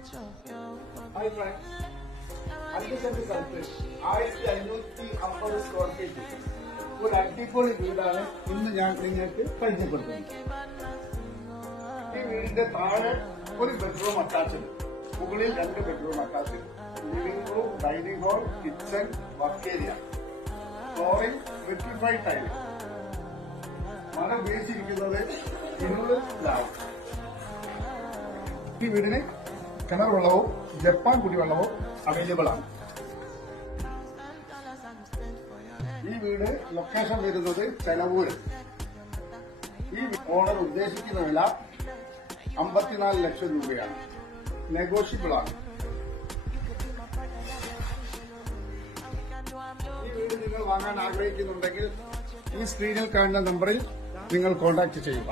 Hi friends, 5 saint സ്ഥലത്ത് 1550 square feet ഒരു അടിപൊളി വീടാണ് ഇന്ന് ഞാൻ നിങ്ങൾക്ക് പരിചയപ്പെടുത്തുന്നത്. ഈ വീടിന്റെ താഴെ ഒരു ബെഡ്റൂം അറ്റാച്ച്ഡ്, മുകളിൽ 2 bedroom attached, living room, dining hall, kitchen, work area, flooring vitrified tile. മഴ ഉപയോഗിച്ചിരിക്കുന്നത് ഇരുള് ലാവ്. ഈ വീടിന് കിണർ വെള്ളവും ജപ്പാൻ കുടിവെള്ളവും അവൈലബിൾ ആണ്. ഈ വീട് ലൊക്കേഷൻ വരുന്നത് ചെലവൂര്. ഈ ഓണർ ഉദ്ദേശിക്കുന്ന വില 54 ലക്ഷം രൂപയാണ്. നെഗോഷ്യബിൾ ആണ്. ഈ വീട് നിങ്ങൾ വാങ്ങാൻ ആഗ്രഹിക്കുന്നുണ്ടെങ്കിൽ ഈ സ്ക്രീനിൽ കാണുന്ന നമ്പറിൽ നിങ്ങൾ കോൺടാക്ട് ചെയ്യുക.